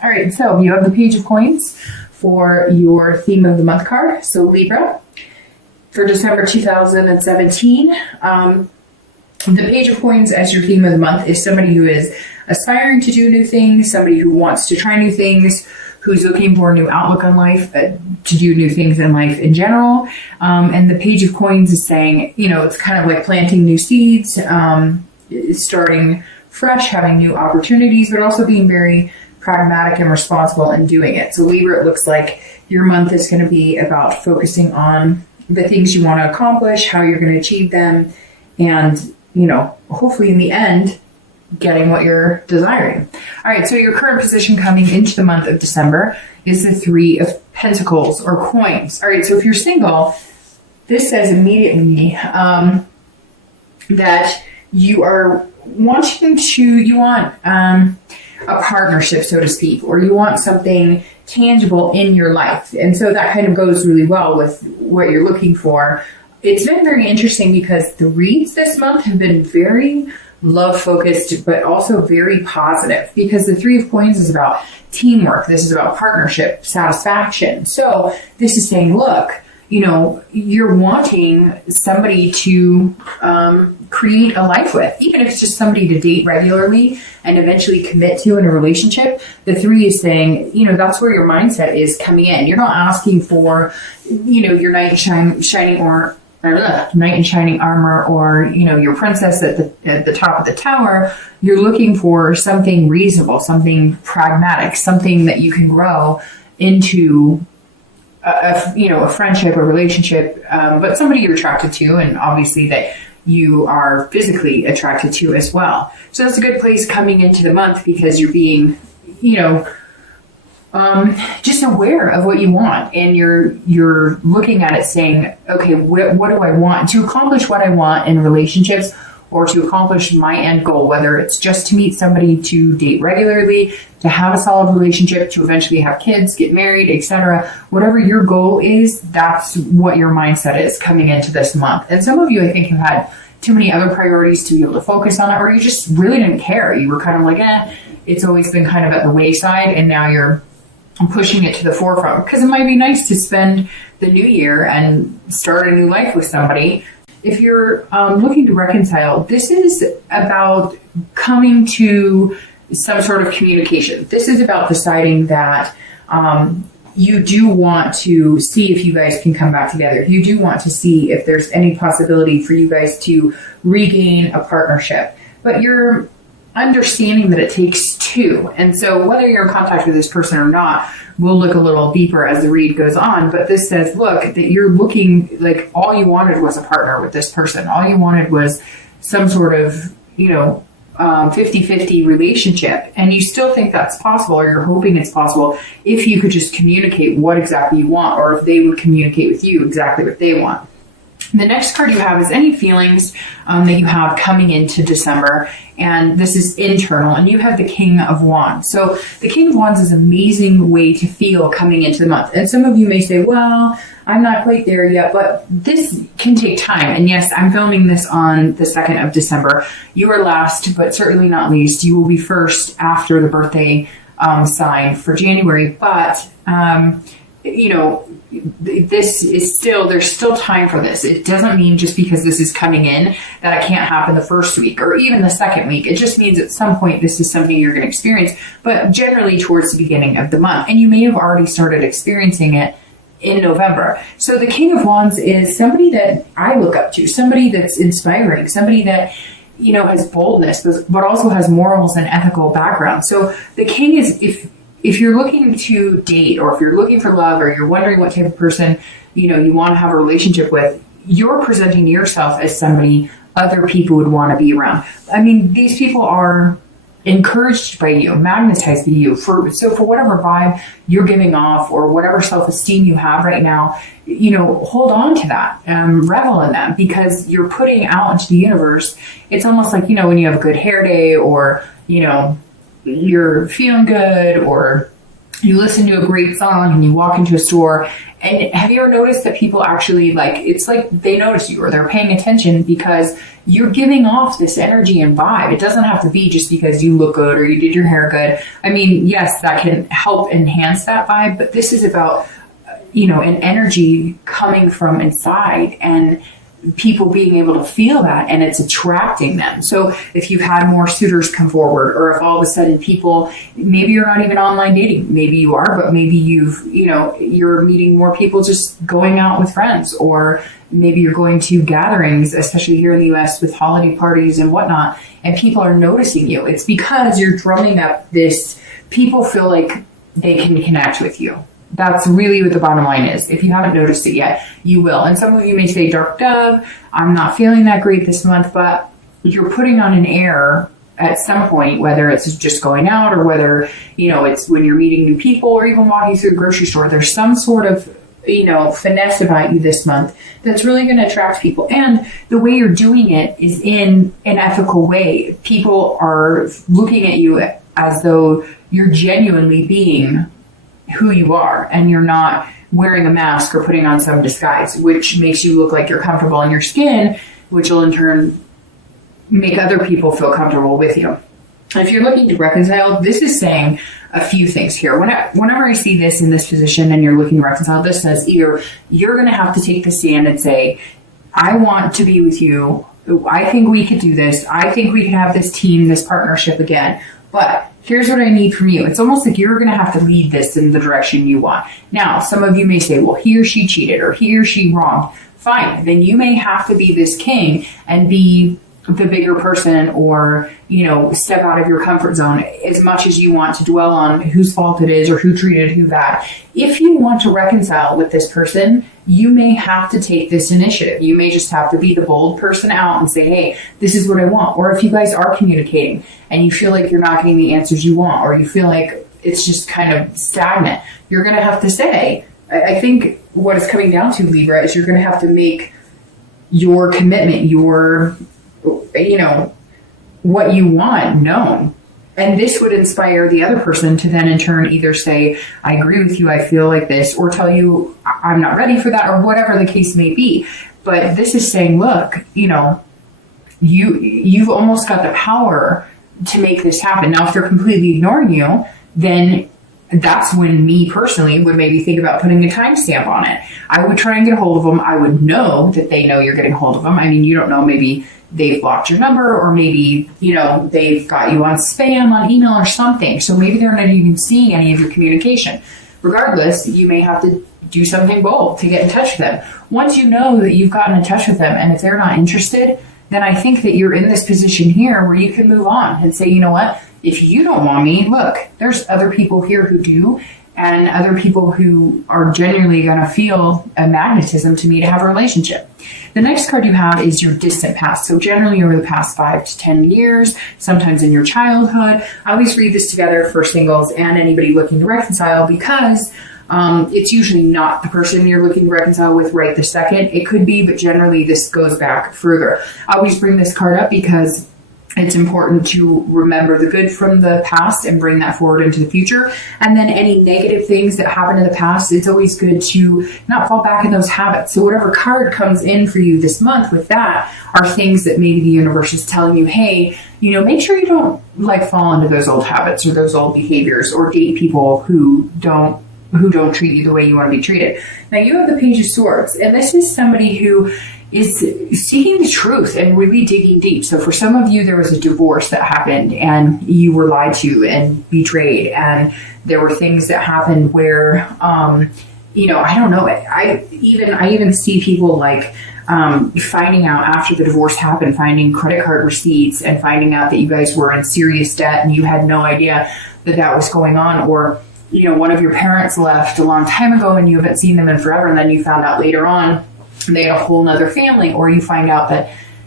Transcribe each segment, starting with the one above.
All right, so you have the Page of Coins for your theme of the month card. So Libra, for December 2017, the Page of Coins as your theme of the month is somebody who is aspiring to do new things, somebody who wants to try new things, who's looking for a new outlook on life, to do new things in life in general. And the Page of Coins is saying, it's kind of like planting new seeds, starting fresh, having new opportunities, but also being very pragmatic and responsible in doing it. So Libra, it looks like your month is going to be about focusing on the things you want to accomplish, how you're going to achieve them, and, hopefully in the end, getting what you're desiring. All right, so your current position coming into the month of December is the Three of Pentacles or coins. All right, so if you're single, this says immediately that you are wanting to, you want a partnership, so to speak, or you want something tangible in your life. And so that kind of goes really well with what you're looking for. It's been very interesting because the reads this month have been very love focused, but also very positive, because the Three of Coins is about teamwork. This is about partnership, satisfaction. So this is saying, look, you're wanting somebody to create a life with, even if it's just somebody to date regularly and eventually commit to in a relationship. The Three is saying, that's where your mindset is coming in. You're not asking for, your knight in shining armor, or your princess at the top of the tower. You're looking for something reasonable, something pragmatic, something that you can grow into a friendship, a relationship, but somebody you're attracted to, and obviously that you are physically attracted to as well. So that's a good place coming into the month, because you're being, just aware of what you want, and you're looking at it saying, okay, what do I want to accomplish? What I want in relationships, or to accomplish my end goal, whether it's just to meet somebody, to date regularly, to have a solid relationship, to eventually have kids, get married, etc. Whatever your goal is, that's what your mindset is coming into this month. And some of you, I think, have had too many other priorities to be able to focus on it, or you just really didn't care. You were kind of like, it's always been kind of at the wayside, and now you're pushing it to the forefront, because it might be nice to spend the new year and start a new life with somebody. If you're looking to reconcile, this is about coming to some sort of communication. This is about deciding that you do want to see if you guys can come back together. You do want to see if there's any possibility for you guys to regain a partnership. But you're understanding that it takes two. And so whether you're in contact with this person or not, we'll look a little deeper as the read goes on. But this says, look, that you're looking like all you wanted was a partner with this person. All you wanted was some sort of, 50-50 relationship. And you still think that's possible, or you're hoping it's possible, if you could just communicate what exactly you want, or if they would communicate with you exactly what they want. The next card you have is any feelings that you have coming into December, and this is internal, and you have the King of Wands. So the King of Wands is an amazing way to feel coming into the month. And some of you may say, well, I'm not quite there yet, but this can take time. And yes, I'm filming this on the 2nd of December. You are last, but certainly not least. You will be first after the birthday sign for January. But, this is there's still time for this. It doesn't mean just because this is coming in that it can't happen the first week or even the second week. It just means at some point this is something you're going to experience, but generally towards the beginning of the month. And you may have already started experiencing it in November. So the King of Wands is somebody that I look up to, somebody that's inspiring, somebody that has boldness, but also has morals and ethical background. So the King is, if you're looking to date, or if you're looking for love, or you're wondering what type of person, you want to have a relationship with, you're presenting yourself as somebody other people would want to be around. I mean, these people are encouraged by you, magnetized by you. For whatever vibe you're giving off, or whatever self-esteem you have right now, hold on to that, revel in that, because you're putting out into the universe. It's almost like, when you have a good hair day, or, you're feeling good, or you listen to a great song and you walk into a store. And have you ever noticed that people actually it's like they notice you or they're paying attention because you're giving off this energy and vibe. It doesn't have to be just because you look good or you did your hair good. I mean, yes, that can help enhance that vibe, but this is about, an energy coming from inside and people being able to feel that, and it's attracting them. So if you've had more suitors come forward, or if all of a sudden people, maybe you're not even online dating, maybe you are, but maybe you're meeting more people just going out with friends, or maybe you're going to gatherings, especially here in the US with holiday parties and whatnot, and people are noticing you. It's because you're drumming up this, people feel like they can connect with you. That's really what the bottom line is. If you haven't noticed it yet, you will. And some of you may say, Dark Dove, I'm not feeling that great this month, but you're putting on an air at some point, whether it's just going out or whether, it's when you're meeting new people or even walking through the grocery store. There's some sort of, finesse about you this month that's really going to attract people. And the way you're doing it is in an ethical way. People are looking at you as though you're genuinely being who you are, and you're not wearing a mask or putting on some disguise, which makes you look like you're comfortable in your skin, which will in turn make other people feel comfortable with you. If you're looking to reconcile, this is saying a few things here. Whenever I see this in this position and you're looking to reconcile, this says either you're going to have to take the stand and say, I want to be with you. I think we could do this. I think we can have this team, this partnership again. But here's what I need from you. It's almost like you're going to have to lead this in the direction you want. Now, some of you may say, well, he or she cheated or he or she wronged. Fine. Then you may have to be this king and be the bigger person, or, step out of your comfort zone as much as you want to dwell on whose fault it is or who treated who bad. If you want to reconcile with this person, you may have to take this initiative. You may just have to be the bold person out and say, hey, this is what I want. Or if you guys are communicating and you feel like you're not getting the answers you want, or you feel like it's just kind of stagnant, you're going to have to say, I think what it's coming down to, Libra, is you're going to have to make your commitment, your what you want known. And this would inspire the other person to then in turn either say, I agree with you, I feel like this, or tell you, I'm not ready for that, or whatever the case may be. But this is saying, look, you've almost got the power to make this happen. Now, if they're completely ignoring you, then that's when me personally would maybe think about putting a timestamp on it. I would try and get a hold of them. I would know that they know you're getting a hold of them. I mean, you don't know, maybe they've blocked your number, or maybe, they've got you on spam on email or something. So maybe they're not even seeing any of your communication. Regardless, you may have to do something bold to get in touch with them. Once you know that you've gotten in touch with them, and if they're not interested, then I think that you're in this position here where you can move on and say, you know what? If you don't want me, look, there's other people here who do, and other people who are genuinely going to feel a magnetism to me to have a relationship. The next card you have is your distant past. So generally over the past 5 to 10 years, sometimes in your childhood. I always read this together for singles and anybody looking to reconcile, because it's usually not the person you're looking to reconcile with right this second. It could be, but generally this goes back further. I always bring this card up because it's important to remember the good from the past and bring that forward into the future. And then any negative things that happened in the past, it's always good to not fall back in those habits. So whatever card comes in for you this month with that are things that maybe the universe is telling you, hey, make sure you don't fall into those old habits or those old behaviors, or date people who don't treat you the way you want to be treated. Now you have the Page of Swords, and this is somebody who is seeking the truth and really digging deep. So for some of you, there was a divorce that happened and you were lied to and betrayed. And there were things that happened where, I don't know. I even see people finding out after the divorce happened, finding credit card receipts and finding out that you guys were in serious debt and you had no idea that was going on. Or, one of your parents left a long time ago and you haven't seen them in forever. And then you found out later on they had a whole nother family, or you find out that,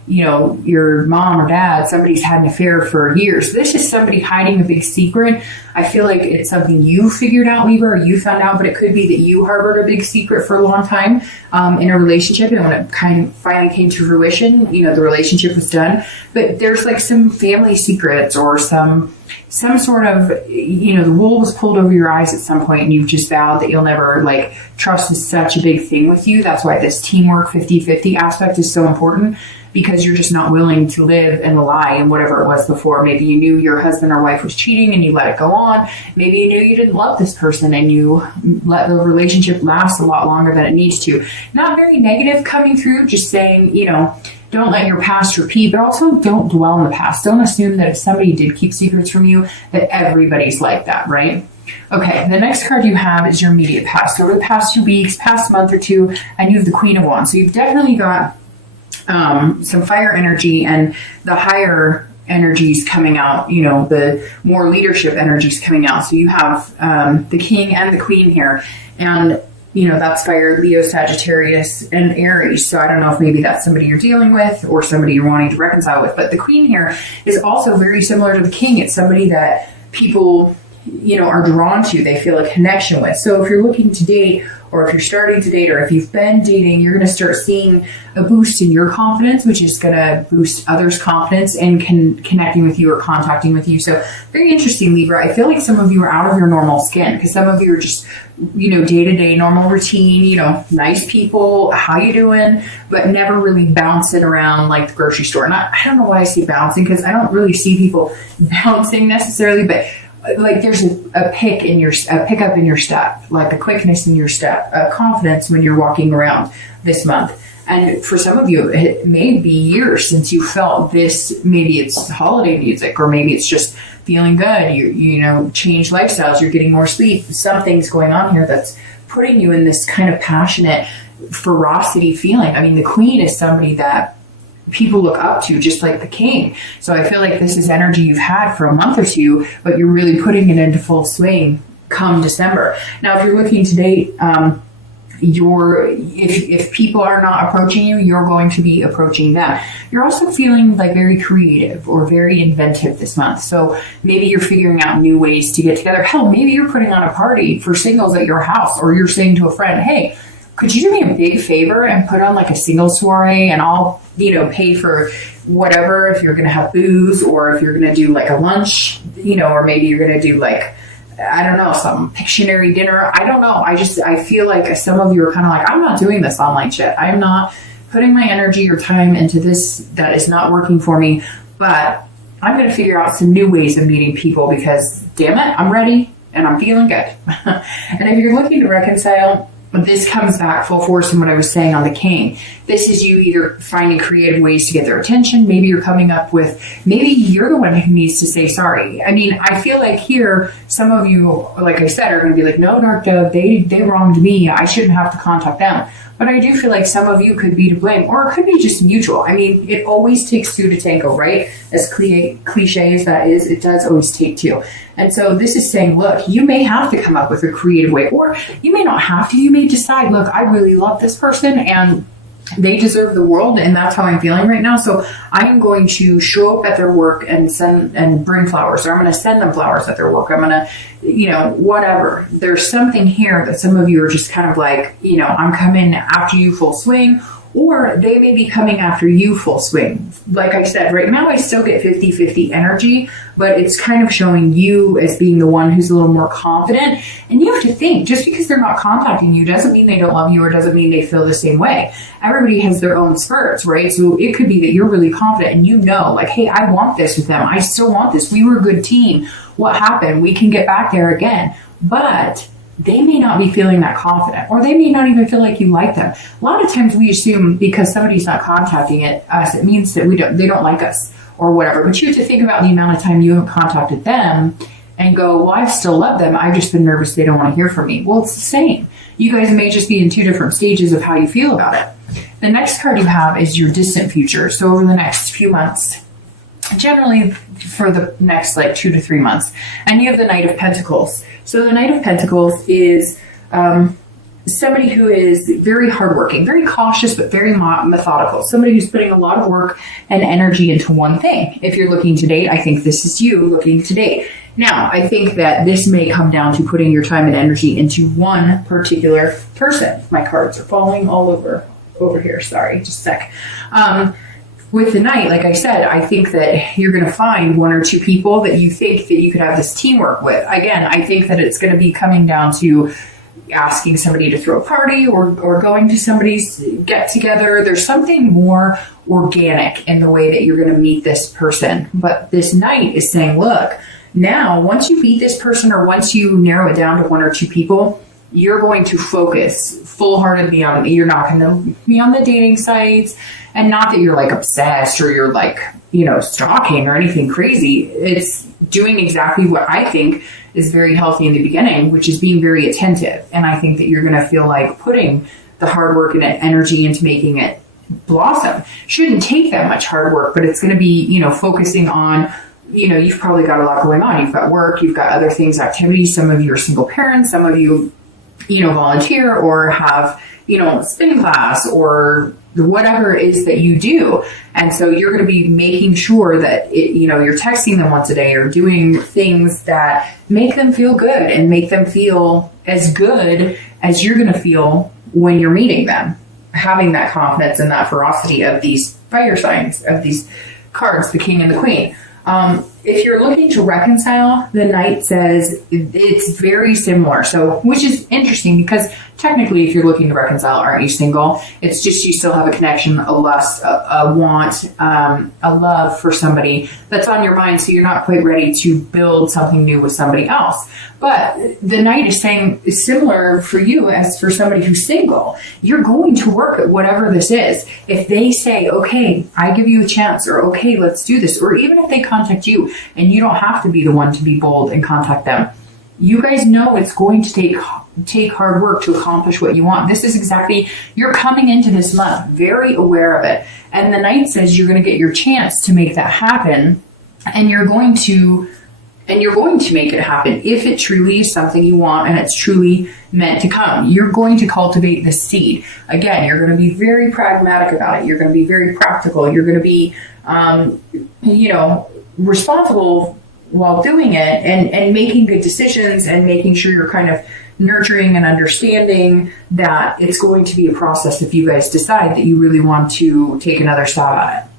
your mom or dad, somebody's had an affair for years. This is somebody hiding a big secret. I feel like it's something you figured out, Libra, or you found out, but it could be that you harbored a big secret for a long time in a relationship. And when it kind of finally came to fruition, the relationship was done. But there's like some family secrets or some sort of, the wool was pulled over your eyes at some point, and you've just vowed that you'll never, trust is such a big thing with you. That's why this teamwork 50-50 aspect is so important, because you're just not willing to live in the lie and whatever it was before. Maybe you knew your husband or wife was cheating and you let it go on. Maybe you knew you didn't love this person and you let the relationship last a lot longer than it needs to. Not very negative coming through, just saying, don't let your past repeat, but also don't dwell in the past. Don't assume that if somebody did keep secrets from you, that everybody's like that, right? Okay, the next card you have is your immediate past. Over the past 2 weeks, past month or two, and you have the Queen of Wands. So you've definitely got some fire energy and the higher energies coming out, the more leadership energies coming out. So you have the King and the Queen here. And that's fire, Leo, Sagittarius, and Aries. So I don't know if maybe that's somebody you're dealing with or somebody you're wanting to reconcile with. But the Queen here is also very similar to the King. It's somebody that people, are drawn to. They feel a connection with. So if you're looking to date, or if you're starting to date, or if you've been dating, you're going to start seeing a boost in your confidence, which is going to boost others' confidence and connecting with you or contacting with you. So very interesting, Libra. I feel like some of you are out of your normal skin, because some of you are just, day-to-day normal routine, nice people, how you doing, but never really bouncing around like the grocery store. And I don't know why I say bouncing, because I don't really see people bouncing necessarily, but there's a pickup in your step, like a quickness in your step, a confidence when you're walking around this month. And for some of you, it may be years since you felt this. Maybe it's holiday music, or maybe it's just feeling good. You change lifestyles, you're getting more sleep. Something's going on here that's putting you in this kind of passionate ferocity feeling. I mean, the Queen is somebody that people look up to, just like the King. So I feel like this is energy you've had for a month or two, but you're really putting it into full swing come December. Now, if you're looking to date, if people are not approaching you, you're going to be approaching them. You're also feeling like very creative or very inventive this month. So maybe you're figuring out new ways to get together. Hell, maybe you're putting on a party for singles at your house, or you're saying to a friend, hey, could you do me a big favor and put on like a single soiree, and I'll, pay for whatever, if you're going to have booze, or if you're going to do like a lunch, or maybe you're going to do like, I don't know, some Pictionary dinner. I don't know. I feel like some of you are kind of like, I'm not doing this online shit. I'm not putting my energy or time into this. That is not working for me, but I'm going to figure out some new ways of meeting people, because damn it, I'm ready and I'm feeling good. And if you're looking to reconcile, this comes back full force in what I was saying on the King. This is you either finding creative ways to get their attention. Maybe you're coming up with, maybe you're the one who needs to say sorry. I mean, I feel like here, some of you, like I said, are going to be like, no, Dark Dove, they wronged me. I shouldn't have to contact them. But I do feel like some of you could be to blame, or it could be just mutual. I mean, it always takes two to tango, right? As cliche as that is, it does always take two. And so this is saying, look, you may have to come up with a creative way, or you may not have to. You may decide, look, I really love this person and they deserve the world, and that's how I'm feeling right now. So I'm going to show up at their work and bring flowers, or I'm going to send them flowers at their work. I'm going to, whatever. There's something here that some of you are just kind of like, I'm coming after you full swing, or they may be coming after you full swing. Like I said, right now I still get 50-50 energy, but it's kind of showing you as being the one who's a little more confident. And you have to think, just because they're not contacting you doesn't mean they don't love you, or doesn't mean they feel the same way. Everybody has their own spurts, right? So it could be that you're really confident and like, hey, I want this with them. I still want this. We were a good team. What happened? We can get back there again. But they may not be feeling that confident, or they may not even feel like you like them. A lot of times we assume because somebody's not contacting us, it means that they don't like us or whatever. But you have to think about the amount of time you haven't contacted them and go, well, I still love them. I've just been nervous they don't want to hear from me. Well, it's the same. You guys may just be in two different stages of how you feel about it. The next card you have is your distant future. So over the next few months, generally for the next 2 to 3 months. And you have the Knight of Pentacles. So the Knight of Pentacles is somebody who is very hardworking, very cautious, but very methodical. Somebody who's putting a lot of work and energy into one thing. If you're looking to date, I think this is you looking to date. Now, I think that this may come down to putting your time and energy into one particular person. My cards are falling all over here. Sorry, just a sec. With the Knight, like I said, I think that you're going to find one or two people that you think that you could have this teamwork with. Again, I think that it's going to be coming down to asking somebody to throw a party or going to somebody's get together. There's something more organic in the way that you're going to meet this person. But this Knight is saying, look, now once you meet this person or once you narrow it down to one or two people, you're going to focus full-heartedly on it. You're not going to be on the dating sites, and not that you're like obsessed or you're like, stalking or anything crazy. It's doing exactly what I think is very healthy in the beginning, which is being very attentive. And I think that you're going to feel like putting the hard work and energy into making it blossom. Shouldn't take that much hard work, but it's going to be, focusing on, you've probably got a lot going on. You've got work, you've got other things, activities. Some of you are single parents, some of you, volunteer or have, spin class or whatever it is that you do. And so you're going to be making sure that, you're texting them once a day or doing things that make them feel good and make them feel as good as you're going to feel when you're meeting them. Having that confidence and that ferocity of these fire signs, of these cards, the King and the Queen. If you're looking to reconcile, the Knight says it's very similar. So, which is interesting because technically if you're looking to reconcile, aren't you single? It's just you still have a connection, a lust, a want, a love for somebody that's on your mind. So you're not quite ready to build something new with somebody else. But the Knight is saying it's similar for you as for somebody who's single. You're going to work at whatever this is. If they say, okay, I give you a chance, or okay, let's do this, or even if they contact you and you don't have to be the one to be bold and contact them, you guys know it's going to take hard work to accomplish what you want. This is exactly, you're coming into this month very aware of it. And the Knight says you're going to get your chance to make that happen, and you're going to make it happen if it truly is something you want and it's truly meant to come. You're going to cultivate this seed. Again, you're going to be very pragmatic about it. You're going to be very practical. You're going to be, responsible while doing it and making good decisions and making sure you're kind of nurturing and understanding that it's going to be a process if you guys decide that you really want to take another stab at it.